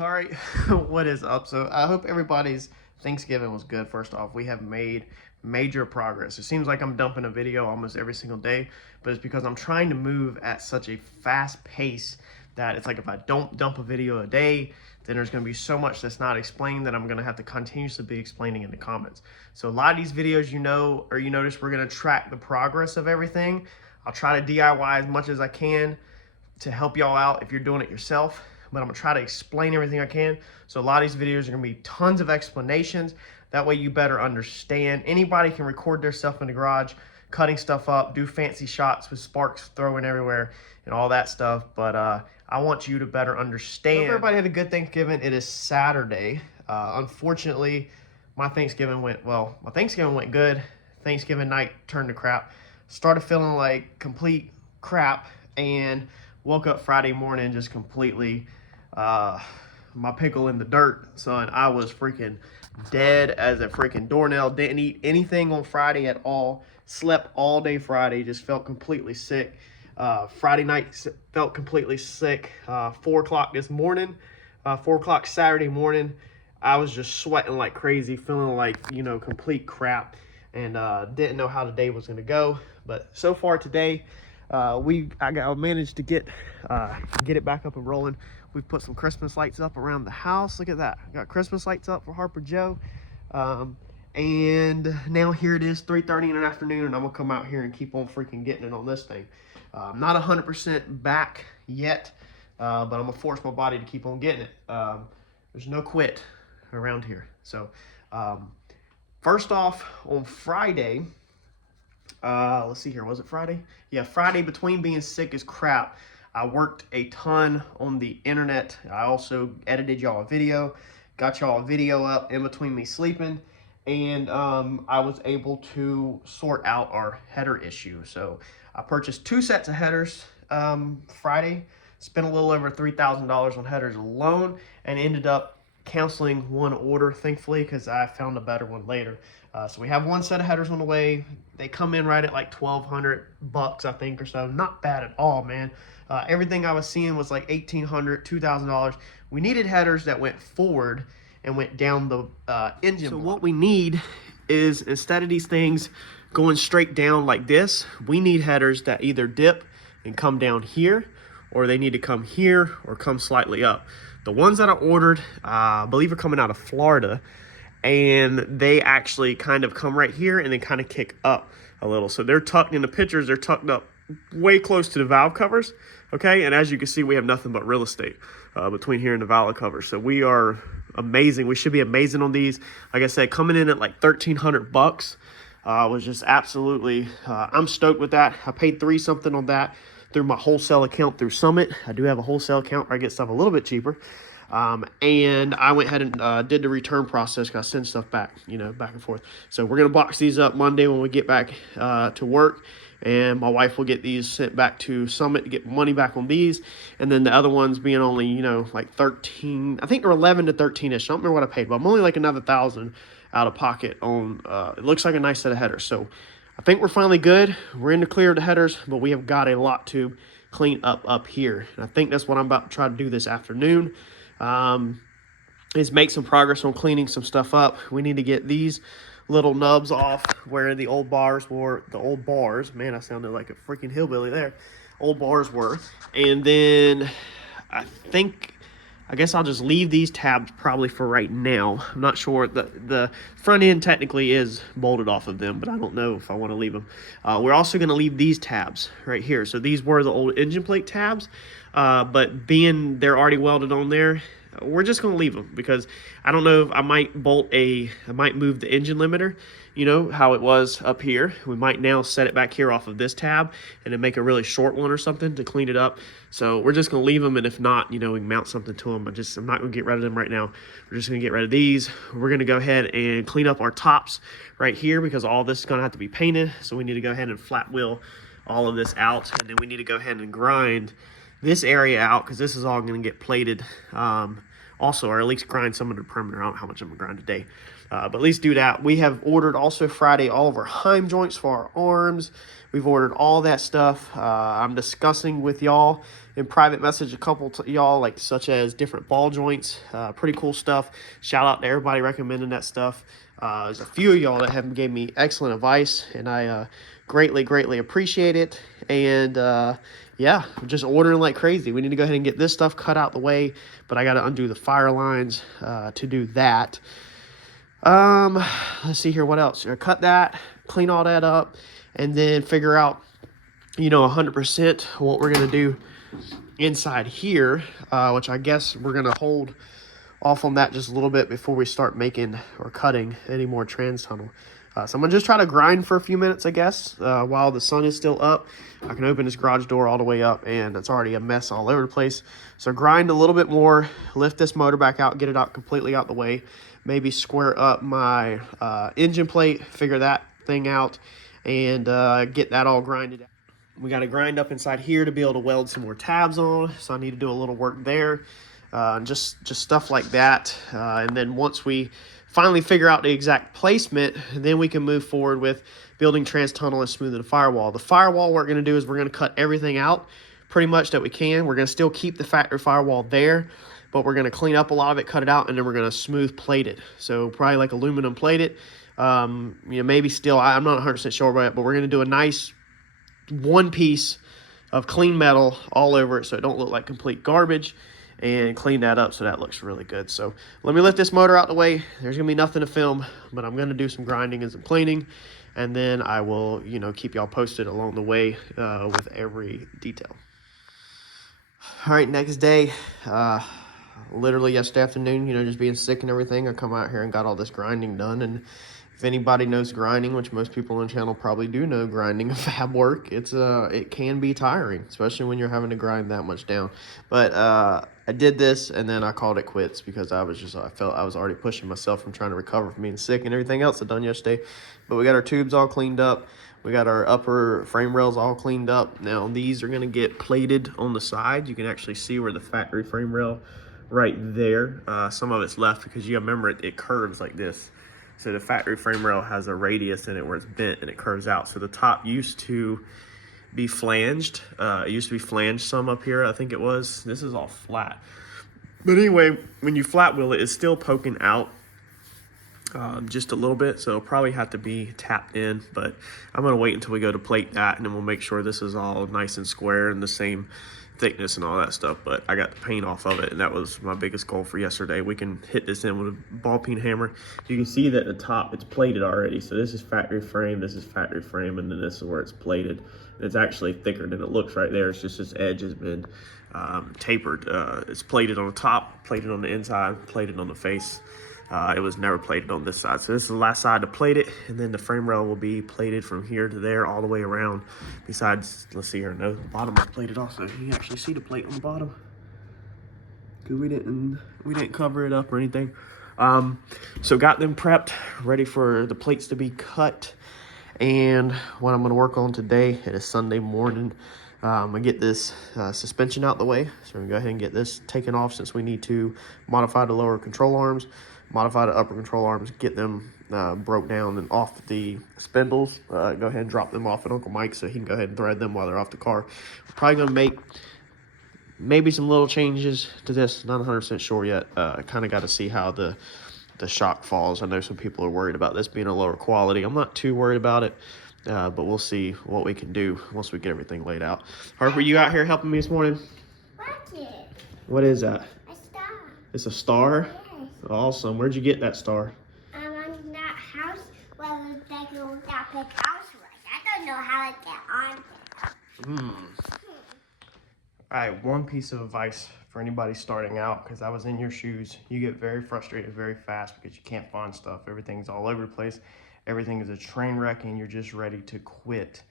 All right, what is up? So I hope everybody's Thanksgiving was good. First off, we have made major progress. It seems like I'm dumping a video almost every single day, but it's because I'm trying to move at such a fast pace that it's like if I don't dump a video a day, then there's going to be so much that's not explained that I'm going to have to continuously be explaining in the comments. So a lot of these videos, you know, or you notice, we're going to track the progress of everything. I'll try to DIY as much as I can to help y'all out if you're doing it yourself, but I'm gonna try to explain everything I can. So a lot of these videos are gonna be tons of explanations. That way you better understand. Anybody can record their stuff in the garage, cutting stuff up, do fancy shots with sparks throwing everywhere and all that stuff. But I want you to better understand. Hope everybody had a good Thanksgiving. It is Saturday. Unfortunately, my Thanksgiving went good. Thanksgiving night turned to crap. Started feeling like complete crap and woke up Friday morning just completely my pickle in the dirt, son. I was freaking dead as a freaking doornail. Didn't eat anything on Friday at all. Slept all day Friday. Just felt completely sick. Friday night felt completely sick. 4 o'clock this morning, 4 o'clock Saturday morning, I was just sweating like crazy, feeling like, you know, complete crap, and didn't know how the day was gonna go. But so far today, I managed to get it back up and rolling. We've put some Christmas lights up around the house. Look at that. Got Christmas lights up for Harper Joe. And now here it is, 3:30 in the afternoon, and I'm gonna come out here and keep on freaking getting it on this thing. I'm not 100% back yet, but I'm gonna force my body to keep on getting it. There's no quit around here. So first off, on Friday, let's see here, was it Friday? Yeah, Friday, between being sick as crap, I worked a ton on the internet. I also edited y'all a video, got y'all a video up in between me sleeping, and I was able to sort out our header issue. So I purchased 2 sets of headers Friday, spent a little over $3,000 on headers alone, and ended up canceling one order, thankfully, because I found a better one later. So we have 1 set of headers on the way. They come in right at like $1,200, I think, or so. Not bad at all, man. Everything I was seeing was like $1,800, $2,000. We needed headers that went forward and went down the engine block. What we need is, instead of these things going straight down like this, we need headers that either dip and come down here, or they need to come here or come slightly up. The ones that I ordered, I believe, are coming out of Florida, and they actually kind of come right here and then kind of kick up a little. So they're tucked in the pictures, they're tucked up way close to the valve covers, okay? And as you can see, we have nothing but real estate between here and the valve covers. So we are amazing. We should be amazing on these. Like I said, coming in at like $1,300 was just absolutely, I'm stoked with that. I paid $3 something on that through my wholesale account through Summit. I do have a wholesale account where I get stuff a little bit cheaper. And I went ahead and did the return process, because I send stuff back, you know, back and forth. So we're going to box these up Monday when we get back to work. And my wife will get these sent back to Summit to get money back on these. And then the other ones being only, you know, like 13, I think they're 11 to 13-ish. I don't remember what I paid, but I'm only like another 1,000 out of pocket on, it looks like a nice set of headers. So I think we're finally good. We're in the clear of the headers, but we have got a lot to clean up here. And I think that's what I'm about to try to do this afternoon, is make some progress on cleaning some stuff up. We need to get these little nubs off where the old bars were, man, I sounded like a freaking hillbilly there. Old bars were. And then I guess I'll just leave these tabs probably for right now. I'm not sure. The front end technically is bolted off of them, but I don't know if I want to leave them. We're also going to leave these tabs right here. So these were the old engine plate tabs, but being they're already welded on there, we're just going to leave them, because I don't know if I might move the engine limiter, you know, how it was up here. We might now set it back here off of this tab and then make a really short one or something to clean it up. So we're just going to leave them, and if not, you know, we can mount something to them. I'm not going to get rid of them right now. We're just going to get rid of these. We're going to go ahead and clean up our tops right here, because all this is going to have to be painted. So we need to go ahead and flat wheel all of this out, and then we need to go ahead and grind this area out, because this is all going to get plated also, or at least grind some of the perimeter. I don't know how much I'm gonna grind today, but at least do that. We have ordered also Friday all of our Heim joints for our arms. We've ordered all that stuff. I'm discussing with y'all in private message a couple to y'all, like such as different ball joints. Pretty cool stuff. Shout out to everybody recommending that stuff. There's a few of y'all that have gave me excellent advice, and I greatly appreciate it. And yeah, I'm just ordering like crazy. We need to go ahead and get this stuff cut out the way, but I got to undo the fire lines to do that. Let's see here, what else? Cut that, clean all that up, and then figure out, you know, 100% what we're gonna do inside here, which I guess we're gonna hold off on that just a little bit before we start making or cutting any more trans tunnel. So I'm gonna just try to grind for a few minutes, I guess, while the sun is still up. I can open this garage door all the way up, and it's already a mess all over the place. So grind a little bit more, lift this motor back out, get it out completely out the way, maybe square up my engine plate, figure that thing out, and get that all grinded out. We got to grind up inside here to be able to weld some more tabs on, so I need to do a little work there. Just stuff like that. And then once we finally figure out the exact placement, then we can move forward with building trans tunnel and smoothing the firewall. The firewall, what we're going to do is we're going to cut everything out pretty much that we can. We're going to still keep the factory firewall there, but we're going to clean up a lot of it, cut it out, and then we're going to smooth plate it. So probably like aluminum plate it. You know, maybe steel. I'm not 100% sure about it, but we're going to do a nice one piece of clean metal all over it so it don't look like complete garbage, and clean that up so that looks really good. So let me lift this motor out the way. There's gonna be nothing to film, but I'm gonna do some grinding and some cleaning, and then I will, you know, keep y'all posted along the way with every detail. All right, next day, literally yesterday afternoon, you know, just being sick and everything, I come out here and got all this grinding done. And if anybody knows grinding, which most people on the channel probably do know grinding fab work, it can be tiring, especially when you're having to grind that much down. But I did this, and then I called it quits because I felt I was already pushing myself from trying to recover from being sick and everything else I'd done yesterday. But we got our tubes all cleaned up. We got our upper frame rails all cleaned up. Now these are gonna get plated on the side. You can actually see where the factory frame rail right there. Some of it's left because you remember it curves like this. So the factory frame rail has a radius in it where it's bent and it curves out. So the top used to be flanged. It used to be flanged some up here, I think it was. This is all flat. But anyway, when you flat wheel it, it's still poking out just a little bit. So it'll probably have to be tapped in. But I'm going to wait until we go to plate that, and then we'll make sure this is all nice and square and the same thickness and all that stuff. But I got the paint off of it, and that was my biggest goal for yesterday. We can hit this in with a ball peen hammer. You can see that the top, it's plated already. So this is factory frame, this is factory frame, and then this is where it's plated. It's actually thicker than it looks right there. It's just this edge has been tapered. It's plated on the top, plated on the inside, plated on the face. It was never plated on this side. So this is the last side to plate it, and then the frame rail will be plated from here to there all the way around. Besides, let's see here, no, the bottom is plated also. You can actually see the plate on the bottom, because we didn't cover it up or anything. So got them prepped, ready for the plates to be cut. And what I'm going to work on today, it is Sunday morning. I'm going to get this suspension out the way. So we're going to go ahead and get this taken off, since we need to modify the lower control arms, modify the upper control arms, get them broke down and off the spindles. Go ahead and drop them off at Uncle Mike so he can go ahead and thread them while they're off the car. We're probably going to make maybe some little changes to this. Not 100% sure yet. Kind of got to see how the shock falls. I know some people are worried about this being a lower quality. I'm not too worried about it, but we'll see what we can do once we get everything laid out. Harper, you out here helping me this morning? What is that? A star. It's a star? Yes. Awesome. Where'd you get that star? On that house. Well, that big house was. I don't know how to get on there. All right, one piece of advice for anybody starting out, because I was in your shoes. You get very frustrated very fast because you can't find stuff. Everything's all over the place. Everything is a train wreck, and you're just ready to quit.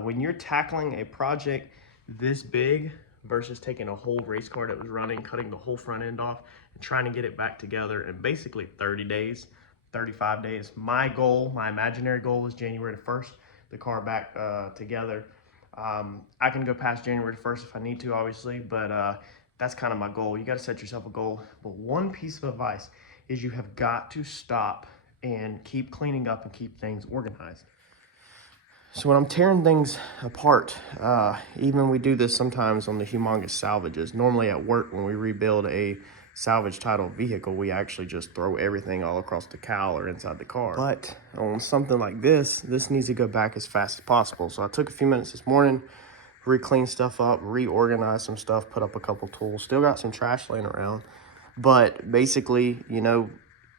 When you're tackling a project this big versus taking a whole race car that was running, cutting the whole front end off, and trying to get it back together in basically 30 days, 35 days. My goal, my imaginary goal, was January the 1st, the car back together. I can go past January 1st if I need to, obviously, but that's kind of my goal. You got to set yourself a goal. But one piece of advice is you have got to stop and keep cleaning up and keep things organized. So when I'm tearing things apart, even we do this sometimes on the humongous salvages. Normally at work, when we rebuild a salvage title vehicle, we actually just throw everything all across the cowl or inside the car. But on something like this needs to go back as fast as possible. So I took a few minutes this morning, re-cleaned stuff up, reorganized some stuff, put up a couple tools. Still got some trash laying around. But basically, you know,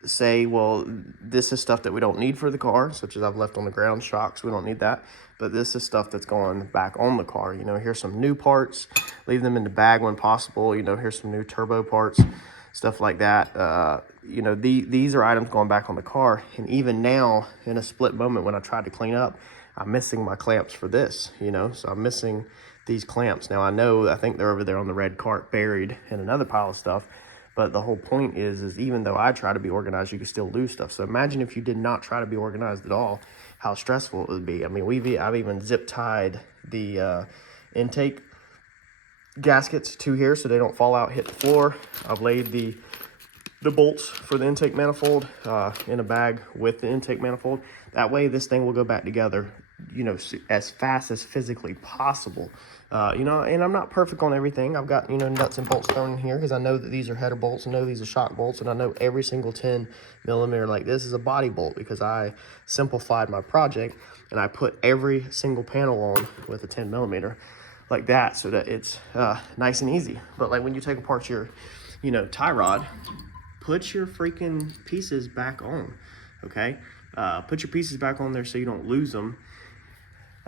say, well, this is stuff that we don't need for the car, such as I've left on the ground, shocks, we don't need that. But this is stuff that's going back on the car. You know, here's some new parts, leave them in the bag when possible. You know, here's some new turbo parts, stuff like that. You know, these are items going back on the car. And even now, in a split moment when I tried to clean up, I'm missing my clamps for this, you know, so I'm missing these clamps. Now I think they're over there on the red cart buried in another pile of stuff. But the whole point is even though I try to be organized, you can still lose stuff. So imagine if you did not try to be organized at all, how stressful it would be. I mean, I've even zip tied the intake gaskets to here so they don't fall out, hit the floor. I've laid the bolts for the intake manifold in a bag with the intake manifold. That way this thing will go back together, you know, as fast as physically possible. You know, and I'm not perfect on everything. I've got, you know, nuts and bolts thrown in here because I know that these are header bolts. I know these are shock bolts, and I know every single 10 millimeter like this is a body bolt because I simplified my project and I put every single panel on with a 10 millimeter like that so that it's nice and easy. But like when you take apart your, you know, tie rod, put your freaking pieces back on, okay? Put your pieces back on there so you don't lose them.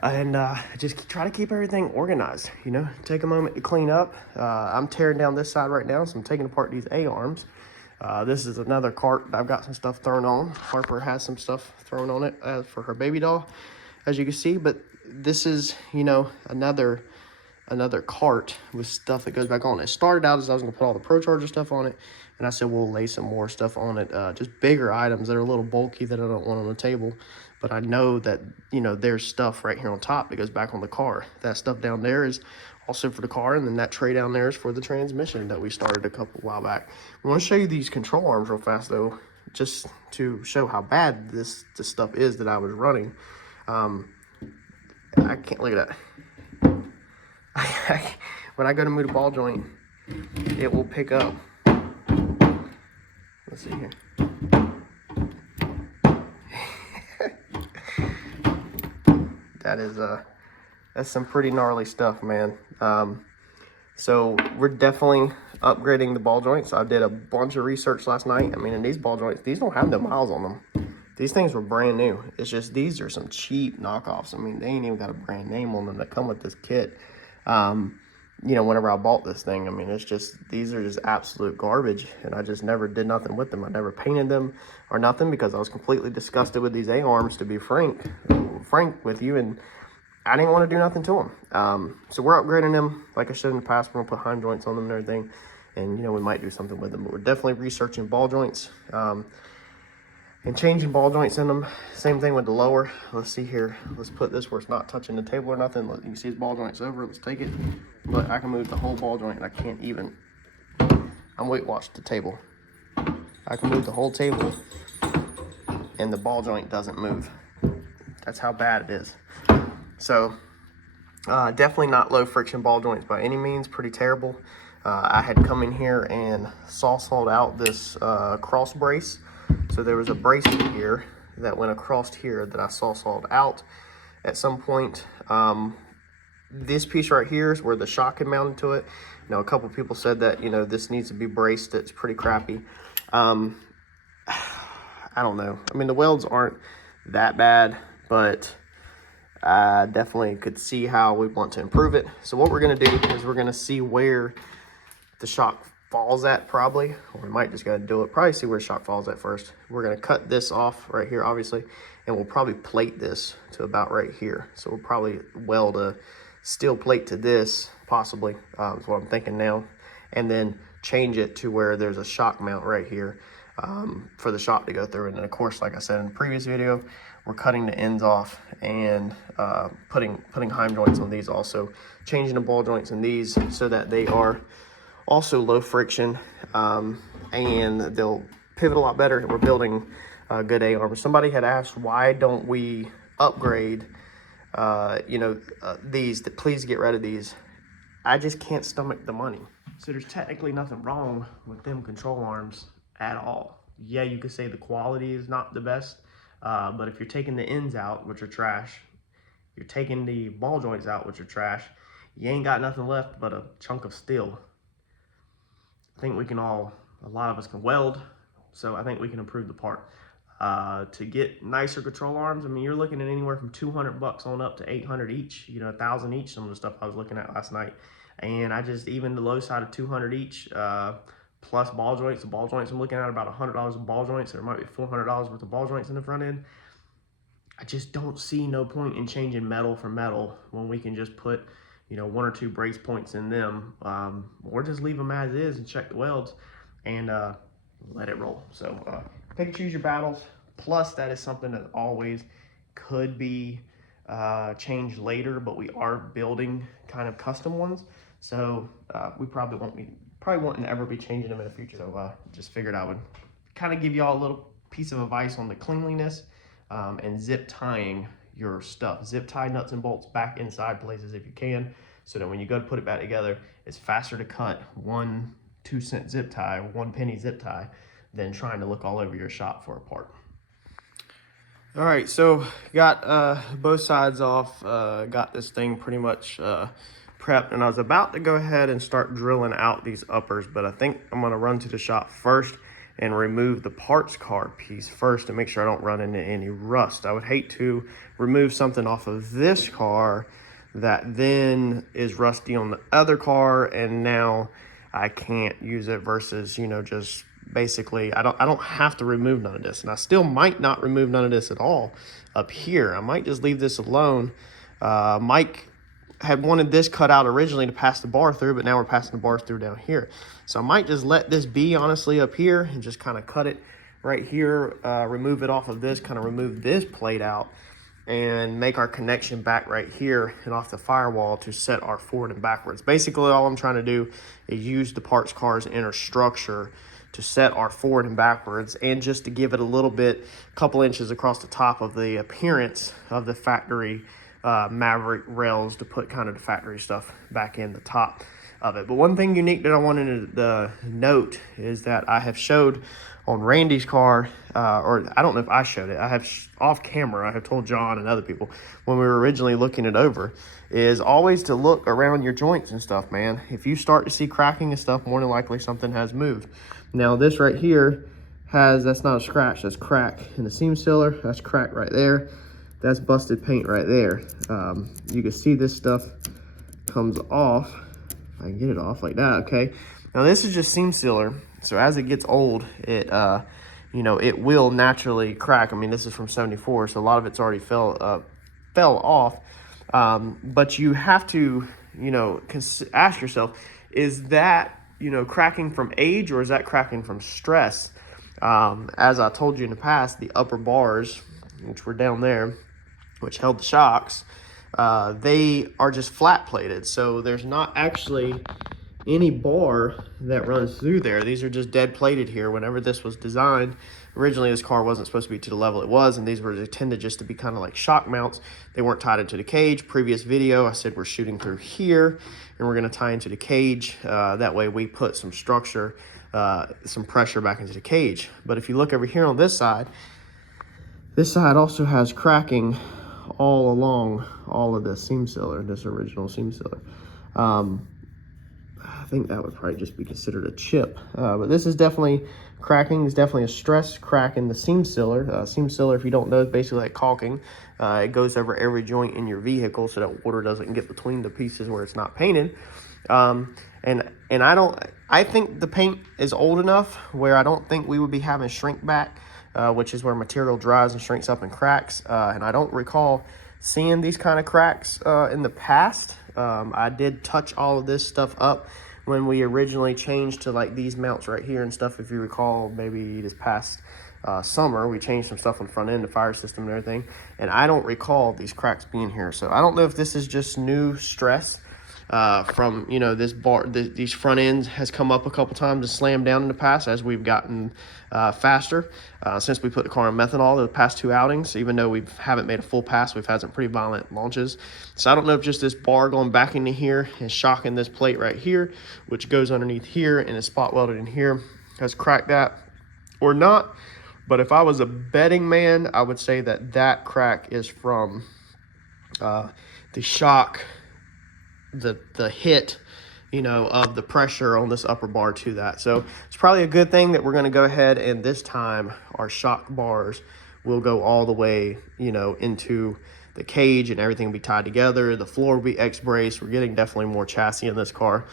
And just try to keep everything organized, you know, take a moment to clean up. I'm tearing down this side right now, so I'm taking apart these A-arms. This is another cart I've got some stuff thrown on. Harper has some stuff thrown on it for her baby doll, as you can see. But this is, you know, another cart with stuff that goes back on. It started out as I was going to put all the Procharged stuff on it, and I said we'll lay some more stuff on it, just bigger items that are a little bulky that I don't want on the table. But I know that, you know, there's stuff right here on top that goes back on the car. That stuff down there is also for the car, and then that tray down there is for the transmission that we started a while back. I want to show you these control arms real fast, though, just to show how bad this stuff is that I was running. I can't look at that. When I go to move the ball joint, it will pick up. Let's see here. That's some pretty gnarly stuff, man. So we're definitely upgrading the ball joints. I did a bunch of research last night. I mean, in these ball joints, these don't have no miles on them. These things were brand new. It's just these are some cheap knockoffs. I mean, they ain't even got a brand name on them that come with this kit. You know, whenever I bought this thing, I mean, it's just, these are just absolute garbage, and I just never did nothing with them. I never painted them or nothing because I was completely disgusted with these A-arms, to be frank with you, and I didn't want to do nothing to them. So we're upgrading them. Like I said in the past, we're gonna put Heim joints on them and everything, and you know, we might do something with them, but we're definitely researching ball joints and changing ball joints in them. Same thing with the lower. Let's see here. Let's put this where it's not touching the table or nothing. You can see his ball joint's over. Let's take it. But I can move the whole ball joint, and I can't even. I'm weight watched the table. I can move the whole table, and the ball joint doesn't move. That's how bad it is. So definitely not low friction ball joints by any means. Pretty terrible. I had come in here and sawed out this cross brace. So there was a bracelet here that went across here that I sawed out at some point. This piece right here is where the shock had mounted to it. You know, a couple people said that, you know, this needs to be braced. It's pretty crappy. I don't know. I mean, the welds aren't that bad, but I definitely could see how we want to improve it. So what we're going to do is we're going to see where the shock falls at, probably, or we might just go do it. Probably see where shock falls at first. We're going to cut this off right here, obviously, and we'll probably plate this to about right here. So we'll probably weld a steel plate to this, possibly, is what I'm thinking now, and then change it to where there's a shock mount right here for the shock to go through. And then, of course, like I said in the previous video, we're cutting the ends off and putting Heim joints on these, also changing the ball joints in these so that they are also low friction, and they'll pivot a lot better. We're building good A-arms. Somebody had asked, why don't we upgrade these, please get rid of these. I just can't stomach the money. So there's technically nothing wrong with them control arms at all. Yeah, you could say the quality is not the best, but if you're taking the ends out, which are trash, you're taking the ball joints out, which are trash, you ain't got nothing left but a chunk of steel. I think we can a lot of us can weld, so I think we can improve the part. To get nicer control arms, I mean, you're looking at anywhere from $200 on up to 800 each, you know, 1,000 each, some of the stuff I was looking at last night. And even the low side of 200 each, plus ball joints. The ball joints, I'm looking at about $100 of ball joints. There might be $400 worth of ball joints in the front end. I just don't see no point in changing metal for metal when we can just put, you know, 1 or 2 brace points in them, or just leave them as is and check the welds and let it roll. So pick and choose your battles. Plus, that is something that always could be changed later, but we are building kind of custom ones. So we probably won't ever be changing them in the future. So just figured I would kind of give y'all a little piece of advice on the cleanliness and zip tying your stuff. Zip tie nuts and bolts back inside places if you can, so that when you go to put it back together, it's faster to cut 1 2-cent zip tie, 1 penny zip tie, than trying to look all over your shop for a part. All right, so got both sides off, got this thing pretty much prepped, and I was about to go ahead and start drilling out these uppers, but I think I'm gonna run to the shop first and remove the parts card piece first to make sure I don't run into any rust. I would hate to remove something off of this car that then is rusty on the other car, and now I can't use it, versus, you know, just basically I don't have to remove none of this. And I still might not remove none of this at all up here. I might just leave this alone. Mike had wanted this cut out originally to pass the bar through, but now we're passing the bars through down here. So I might just let this be, honestly, up here, and just kind of cut it right here, remove it off of this, kind of remove this plate out, and make our connection back right here and off the firewall to set our forward and backwards. Basically, all I'm trying to do is use the parts car's inner structure to set our forward and backwards, and just to give it a little bit, couple inches across the top of the appearance of the factory Maverick rails, to put kind of the factory stuff back in the top of it. But one thing unique that I wanted to note is that I have showed on Randy's car, or I don't know if I showed it, I have off camera, I have told John and other people when we were originally looking it over, is always to look around your joints and stuff, man. If you start to see cracking and stuff, more than likely something has moved. Now this right here that's not a scratch, that's crack in the seam sealer, that's crack right there, that's busted paint right there. You can see this stuff comes off. I can get it off like that, okay? Now this is just seam sealer, so as it gets old, it it will naturally crack. I mean, this is from '74, so a lot of it's already fell off. But you have to, ask yourself, is that, cracking from age, or is that cracking from stress? As I told you in the past, the upper bars, which were down there, which held the shocks, they are just flat plated, so there's not actually any bar that runs through there. These are just dead plated here. Whenever this was designed, originally this car wasn't supposed to be to the level it was, and these were intended just to be kind of like shock mounts. They weren't tied into the cage. Previous video I said we're shooting through here and we're going to tie into the cage. That way we put some structure, some pressure back into the cage. But if you look over here on this side also has cracking all along all of this seam sealer, this original seam sealer. I think that would probably just be considered a chip, but this is definitely cracking. It's definitely a stress crack in the seam sealer. Seam sealer, if you don't know, is basically like caulking. It goes over every joint in your vehicle so that water doesn't get between the pieces where it's not painted. And I think the paint is old enough where I don't think we would be having shrink back, which is where material dries and shrinks up and cracks. And I don't recall seeing these kind of cracks in the past. I did touch all of this stuff up when we originally changed to like these mounts right here and stuff. If you recall, maybe this past summer, we changed some stuff on the front end, the fire system and everything. And I don't recall these cracks being here. So I don't know if this is just new stress from, you know, this bar, these front ends has come up a couple times and slammed down in the past as we've gotten faster. Since we put the car on methanol the past 2 outings, even though we haven't made a full pass, we've had some pretty violent launches. So I don't know if just this bar going back into here and shocking this plate right here, which goes underneath here and is spot welded in here, has cracked that or not. But if I was a betting man, I would say that that crack is from the shock, the hit, you know, of the pressure on this upper bar to that. So it's probably a good thing that we're going to go ahead and this time our shock bars will go all the way, you know, into the cage, and everything will be tied together. The floor will be X-braced. We're getting definitely more chassis in this car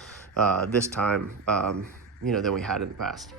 this time, you know, than we had in the past.